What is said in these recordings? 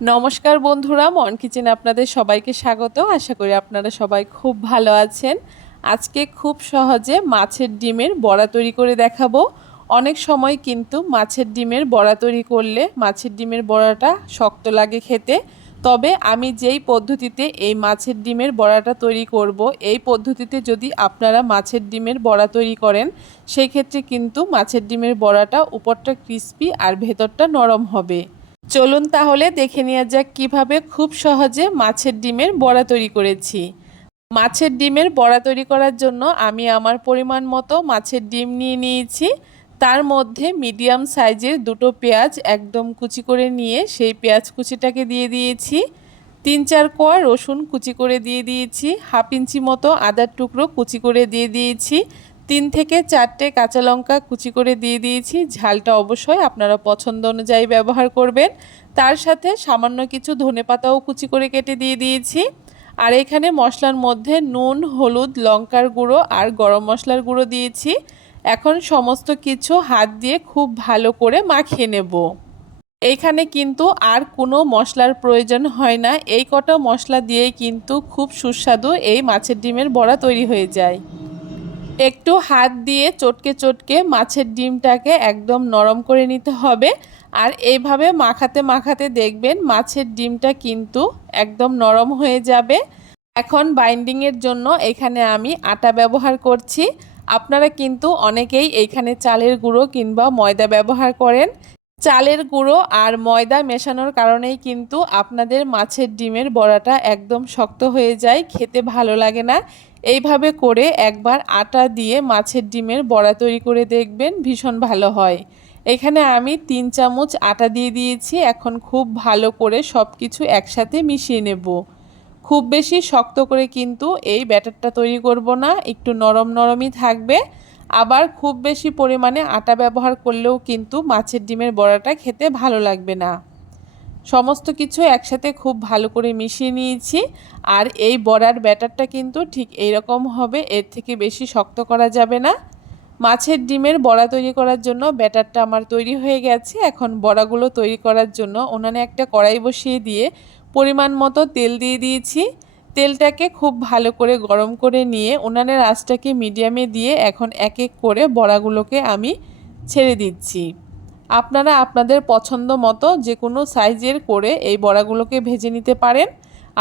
নমস্কার বন্ধুরা, মন কিচেনে আপনাদের সবাইকে স্বাগত। আশা করি আপনারা সবাই খুব ভালো আছেন। আজকে খুব সহজে মাছের ডিমের বড়া তৈরি করে দেখাবো। অনেক সময় কিন্তু মাছের ডিমের বড়া তৈরি করলে মাছের ডিমের বড়াটা শক্ত লাগে খেতে। তবে আমি যেই পদ্ধতিতে এই মাছের ডিমের বড়াটা তৈরি করব, এই পদ্ধতিতে যদি আপনারা মাছের ডিমের বড়া তৈরি করেন, সেই ক্ষেত্রে কিন্তু মাছের ডিমের বড়াটা উপরটা ক্রিস্পি আর ভেতরটা নরম হবে। চলুন তাহলে দেখে নেওয়া যাক কিভাবে খুব সহজে মাছের ডিমের বড়া তৈরি করেছি। মাছের ডিমের বড়া তৈরি করার জন্য আমি আমার পরিমাণ মতো মাছের ডিম নিয়ে নিয়েছি। তার মধ্যে মিডিয়াম সাইজের দুটো পেঁয়াজ একদম কুচি করে নিয়ে সেই পেঁয়াজ কুচিটাকে দিয়ে দিয়েছি। 3-4 কোয়া রসুন কুচি করে দিয়ে দিয়েছি। হাফ ইঞ্চি মতো আদার টুকরো কুচি করে দিয়ে দিয়েছি। 3 থেকে 4টে কাঁচা লঙ্কা কুচি করে দিয়ে দিয়েছি। ঝালটা অবশ্যই আপনারা পছন্দ অনুযায়ী ব্যবহার করবেন। তার সাথে সামান্য কিছু ধনেপাতাও কুচি করে কেটে দিয়ে দিয়েছি। আর এখানে মশলার মধ্যে নুন, হলুদ, লঙ্কার গুঁড়ো আর গরম মশলার গুঁড়ো দিয়েছি। এখন সমস্ত কিছু হাত দিয়ে খুব ভালো করে মাখিয়ে নেব। এইখানে কিন্তু আর কোনো মশলার প্রয়োজন হয় না। এই কটা মশলা দিয়েই কিন্তু খুব সুস্বাদু এই মাছের ডিমের বড়া তৈরি হয়ে যায়। একটু হাত দিয়ে চটকে চটকে মাছের ডিমটাকে একদম নরম করে নিতে হবে। আর এইভাবে মাখাতে মাখাতে দেখবেন মাছের ডিমটা কিন্তু একদম নরম হয়ে যাবে। এখন বাইন্ডিংয়ের জন্য এখানে আমি আটা ব্যবহার করছি। আপনারা কিন্তু অনেকেই এইখানে চালের গুঁড়ো কিংবা ময়দা ব্যবহার করেন। চালের গুঁড়ো আর ময়দা মেশানোর কারণেই কিন্তু আপনাদের মাছের ডিমের বড়াটা একদম শক্ত হয়ে যায়, খেতে ভালো লাগে না। এইভাবে করে একবার আটা দিয়ে মাছের ডিমের বড়া তৈরি করে দেখবেন, ভীষণ ভালো হয়। এখানে আমি 3 চামচ আটা দিয়ে দিয়েছি। এখন খুব ভালো করে সব কিছু একসাথে মিশিয়ে নেব। খুব বেশি শক্ত করে কিন্তু এই ব্যাটারটা তৈরি করব না, একটু নরম নরমই থাকবে। আবার খুব বেশি পরিমাণে আটা ব্যবহার করলেও কিন্তু মাছের ডিমের বড়াটা খেতে ভালো লাগবে না। সমস্ত কিছু একসাথে খুব ভালো করে মিশিয়ে নিয়েছি। আর এই বড়ার ব্যাটারটা কিন্তু ঠিক এইরকম হবে, এর থেকে বেশি শক্ত করা যাবে না। মাছের ডিমের বড়া তৈরি করার জন্য ব্যাটারটা আমার তৈরি হয়ে গেছে। এখন বড়াগুলো তৈরি করার জন্য উনানে একটা কড়াই বসিয়ে দিয়ে পরিমাণ মতো তেল দিয়ে দিয়েছি। তেলটাকে খুব ভালো করে গরম করে নিয়ে উনানের আঁচটাকে মিডিয়ামে দিয়ে এখন এক এক করে বড়াগুলোকে আমি ছেড়ে দিচ্ছি। আপনারা আপনাদের পছন্দ মতো যে কোনো সাইজের করে এই বড়াগুলোকে ভেজে নিতে পারেন।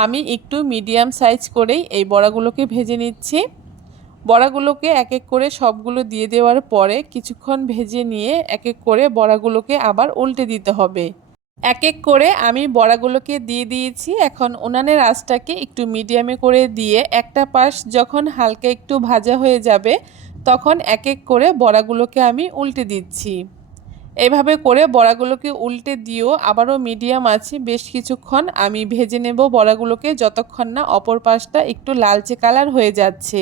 আমি একটু মিডিয়াম সাইজ করেই এই বড়াগুলোকে ভেজে নিচ্ছি। বড়াগুলোকে এক এক করে সবগুলো দিয়ে দেওয়ার পরে কিছুক্ষণ ভেজে নিয়ে এক এক করে বড়াগুলোকে আবার উল্টে দিতে হবে। এক এক করে আমি বড়াগুলোকে দিয়ে দিয়েছি। এখন উনানের আঁচটাকে একটু মিডিয়ামে করে দিয়ে একটা পাশ যখন হালকা একটু ভাজা হয়ে যাবে তখন এক এক করে বড়াগুলোকে আমি উল্টে দিচ্ছি। এইভাবে করে বড়াগুলোকে উল্টে দিয়েও আবারও মিডিয়াম আছে বেশ কিছুক্ষণ আমি ভেজে নেব বড়াগুলোকে, যতক্ষণ না অপর পাশটা একটু লালচে কালার হয়ে যাচ্ছে।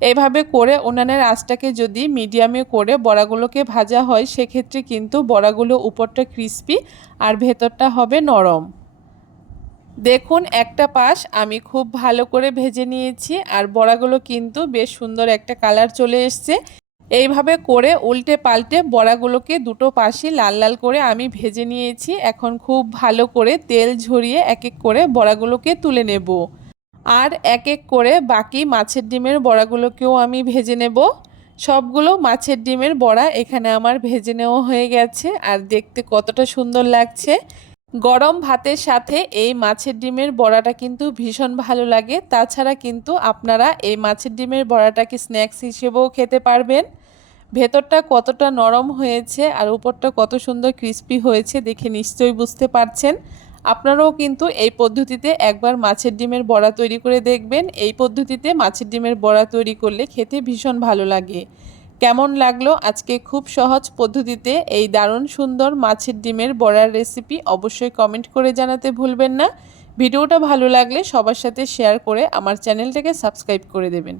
এইভাবে করে উনানের আঁচটাকে যদি মিডিয়ামে করে বড়াগুলোকে ভাজা হয় সেক্ষেত্রে কিন্তু বড়াগুলো উপরটা ক্রিস্পি আর ভেতরটা হবে নরম। দেখুন একটা পাশ আমি খুব ভালো করে ভেজে নিয়েছি আর বড়াগুলো কিন্তু বেশ সুন্দর একটা কালার চলে এসছে। এইভাবে করে উল্টে পাল্টে বড়াগুলোকে দুটো পাশই লাল লাল করে আমি ভেজে নিয়েছি। এখন খুব ভালো করে তেল ঝরিয়ে এক এক করে বড়াগুলোকে তুলে নেব। আর এক এক করে বাকি মাছের ডিমের বড়াগুলোকেও আমি ভেজে নেব। সবগুলো মাছের ডিমের বড়া এখানে আমার ভেজে নেওয়া হয়ে গেছে। আর দেখতে কতটা সুন্দর লাগছে। গরম ভাতের সাথে এই মাছের ডিমের বড়াটা কিন্তু ভীষণ ভালো লাগে। তাছাড়া কিন্তু আপনারা এই মাছের ডিমের বড়াটাকে স্ন্যাক্স হিসেবেও খেতে পারবেন। ভেতরটা কতটা নরম হয়েছে আর উপরটা কত সুন্দর ক্রিস্পি হয়েছে দেখে নিশ্চয়ই বুঝতে পারছেন। আপনারাও কিন্তু এই পদ্ধতিতে একবার মাছের ডিমের বড়া তৈরি করে দেখবেন। এই পদ্ধতিতে মাছের ডিমের বড়া তৈরি করলে খেতে ভীষণ ভালো লাগে। কেমন লাগলো আজকে খুব সহজ পদ্ধতিতে এই দারুণ সুন্দর মাছের ডিমের বড়ার রেসিপি অবশ্যই কমেন্ট করে জানাতে ভুলবেন না। ভিডিওটা ভালো লাগলে সবার সাথে শেয়ার করে আমার চ্যানেলটাকে সাবস্ক্রাইব করে দেবেন।